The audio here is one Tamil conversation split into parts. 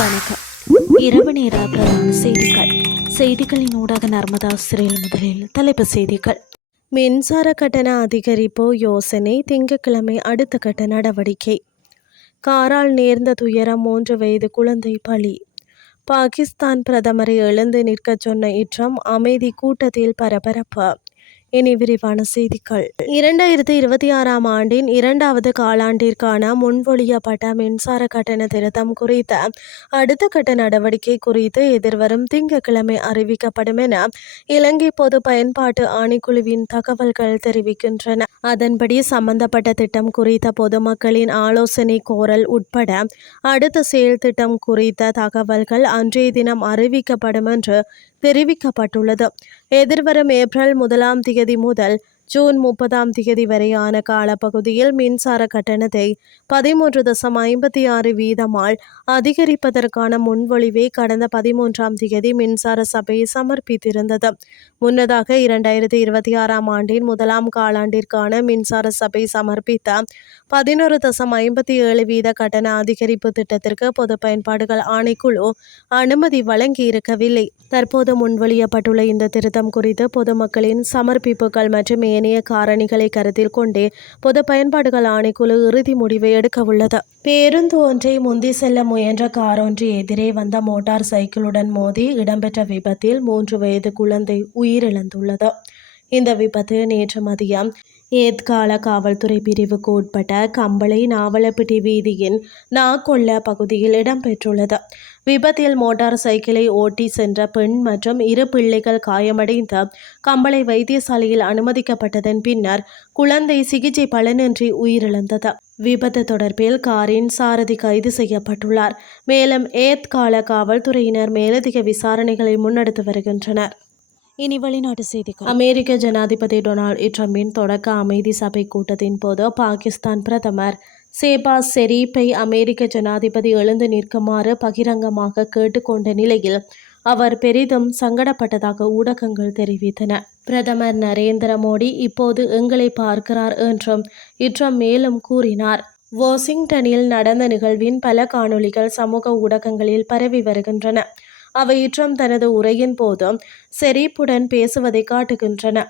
வணக்கம். இரவு நேர பிரதான செய்திகளின் ஊடாக நர்மதா சிறையில் முதலில் தலைப்புச் செய்திகள். மின்சார கட்டண அதிகரிப்பு யோசனை திங்கட்கிழமை அடுத்த கட்ட நடவடிக்கை. காரால் நேர்ந்த துயரம் 3 வயது குழந்தை பலி. பாகிஸ்தான் பிரதமரை எழுந்து நிற்கச் சொன்ன ட்ரம்ப் அமைதி கூட்டத்தில் பரபரப்பு. இனி விரிவான செய்திகள். 2026ஆம் ஆண்டின் 2வது காலாண்டிற்கான முன்மொழியப்பட்ட மின்சார கட்டண திருத்தம் குறித்த அடுத்த கட்ட நடவடிக்கை குறித்து எதிர்வரும் திங்கட்கிழமை அறிவிக்கப்படும் என இலங்கை பொது பயன்பாட்டு ஆணைக்குழுவின் தகவல்கள் தெரிவிக்கின்றன. அதன்படி சம்பந்தப்பட்ட திட்டம் குறித்த பொதுமக்களின் ஆலோசனை கோரல் உட்பட அடுத்த செயல் திட்டம் குறித்த தகவல்கள் அன்றைய தினம் அறிவிக்கப்படும் என்று தெரிவிக்கப்பட்டுள்ளது. எதிர்வரும் ஏப்ரல் 1ஆம் தேதி முதல் ஜூன் 30ஆம் தேதி வரையான காலப்பகுதியில் மின்சார கட்டணத்தை 13.56 வீதமால் அதிகரிப்பதற்கான முன்மொழிவை கடந்த 13ஆம் தேதி மின்சார சபை சமர்ப்பித்திருந்தது. முன்னதாக 2026ஆம் ஆண்டின் 1ஆம் காலாண்டிற்கான மின்சார சபை சமர்ப்பித்த 11.57 வீத கட்டண அதிகரிப்பு திட்டத்திற்கு பொது பயன்பாடுகள் ஆணைக்குழு அனுமதி வழங்கியிருக்கவில்லை. தற்போது முன்மொழியப்பட்டுள்ள இந்த திருத்தம் குறித்து பொதுமக்களின் சமர்ப்பிப்புகள் மற்றும் ஏனைய காரணிகளை கருத்தில் கொண்டே பொது பயன்பாடுகள் ஆணைக்குழு இறுதி முடிவை எடுக்கவுள்ளது. பேருந்து ஒன்றை முந்தி செல்ல முயன்ற கார் ஒன்று எதிரே வந்த மோட்டார் சைக்கிளுடன் மோதி இடம்பெற்ற விபத்தில் 3 வயது குழந்தை உயிரிழந்துள்ளது. இந்த விபத்து நேற்று மதியம் ஏத்கால காவல்துறை பிரிவுக்கு உட்பட்ட கம்பளை நாவலப்பிட்டி வீதியின் நாகொல்ல பகுதியில் இடம்பெற்றுள்ளது. விபத்தில் மோட்டார் சைக்கிளை ஓட்டி சென்ற பெண் மற்றும் 2 பிள்ளைகள் காயமடைந்து கம்பளை வைத்தியசாலையில் அனுமதிக்கப்பட்டதன் பின்னர் குழந்தை சிகிச்சை பலனின்றி உயிரிழந்தது. விபத்து தொடர்பில் காரின் சாரதி கைது செய்யப்பட்டுள்ளார். மேலும் ஏத்கால காவல்துறையினர் மேலதிக விசாரணைகளை முன்னெடுத்து வருகின்றனர். இனி வெளிநாட்டு செய்திகள். அமெரிக்க ஜனாதிபதி டொனால்ட் ட்ரம்பின் தொடக்க அமைதி சபை கூட்டத்தின் போது பாகிஸ்தான் பிரதமர் ஷெஹ்பாஸ் ஷெரீப்பை அமெரிக்க ஜனாதிபதி எழுந்து நிற்குமாறு பகிரங்கமாக கேட்டுக்கொண்ட நிலையில் அவர் பெரிதும் சங்கடப்பட்டதாக ஊடகங்கள் தெரிவித்தன. பிரதமர் நரேந்திர மோடி இப்போது எங்களை பார்க்கிறார் என்றும் ட்ரம்ப் மேலும் கூறினார். வாஷிங்டனில் நடந்த நிகழ்வின் பல காணொளிகள் சமூக ஊடகங்களில் பரவி வருகின்றன. அவை ட்ரம்ப் தனது உரையின் போது ஷெரீப்புடன் பேசுவதை காட்டுகின்றன.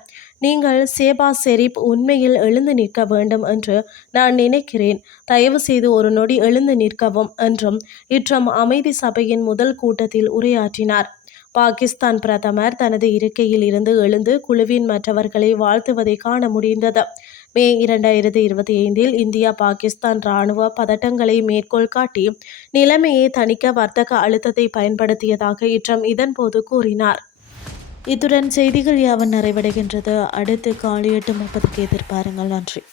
நீங்கள் ஷெஹ்பாஸ் ஷெரீப் உண்மையில் எழுந்து நிற்க வேண்டும் என்று நான் நினைக்கிறேன். தயவு செய்து ஒரு நொடி எழுந்து நிற்கவும் என்றும் ட்ரம்ப் அமைதி சபையின் முதல் கூட்டத்தில் உரையாற்றினார். பாகிஸ்தான் பிரதமர் தனது இருக்கையில் இருந்து எழுந்து குழுவின் மற்றவர்களை வாழ்த்துவதை காண முடிந்தது. மே 2025இல் இந்தியா பாகிஸ்தான் இராணுவ பதட்டங்களை மேற்கோள் காட்டி நிலைமையை தணிக்க வர்த்தக அழுத்தத்தை பயன்படுத்தியதாக ட்ரம்ப் இதன்போது கூறினார். இத்துடன் செய்திகள் யாவும் நிறைவடைகின்றது. அடுத்து காலை 8:30க்கு எதிர்பாருங்கள். நன்றி.